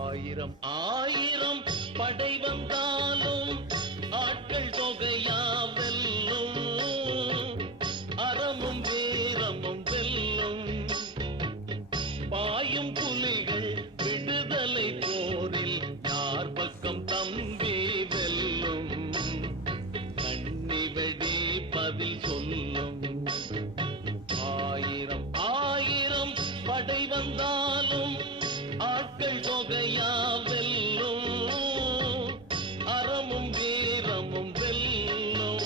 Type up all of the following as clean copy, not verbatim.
ஆயிரம் ஆயிரம் படை வந்தாலும் ஆட்கள் தொகையா வெல்லும், அறமும் வீரமும் வெல்லும். பாயும் புலிகள் விடுதலை போரில் யார் பக்கம் தம்பி வெல்லும், கண்ணி வெடி பதில் சொல்லும். ஆயிரம் ஆயிரம் படை வந்தாலும் ஆட்கள் தொகையா வெல்லும், அறமும் வீரமும் வெல்லும்.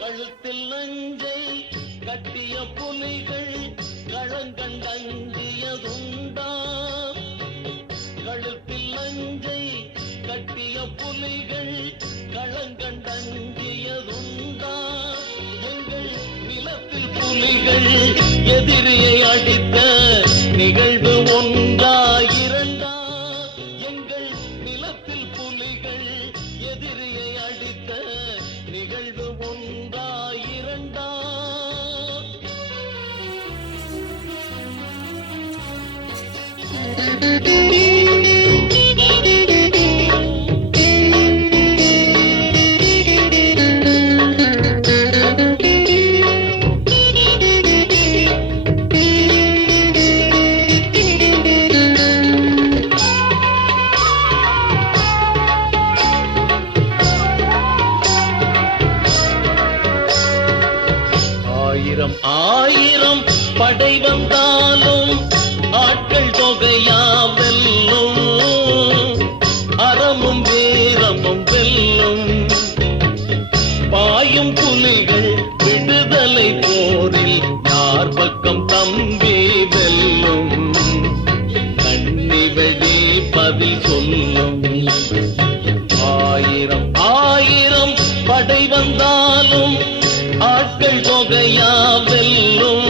கழுத்தில் நஞ்சை கட்டிய புலிகள் களங்கண்டங்கியதுண்டா, கழுத்தில் நஞ்சை கட்டிய புலிகள் களங்கண்டங்கியதுண்டா. எங்கள் நிலத்தில் புலிகள் எதிரியை அடித்த நிகழ்வு ஒன்றா இரண்டா, எங்கள் நிலத்தில் புலிகள் எதிரியை அடித்த நிகழ்வு ஒன்றா இரண்டா. ஆயிரம் ஆயிரம் படை வந்தாலும் ஆட்கள் தொகையா வெல்லும், அறமும் வீரமும் வெல்லும். பாயும் புலிகள் விடுதலை போரில் யார் பக்கம் தம்பி வெல்லும், கண்ணி வெடி பதில் சொல்லும். ஆயிரம் ஆயிரம் படை வந்தாலும் ஆட்கள் தொகையா வெல்லும்,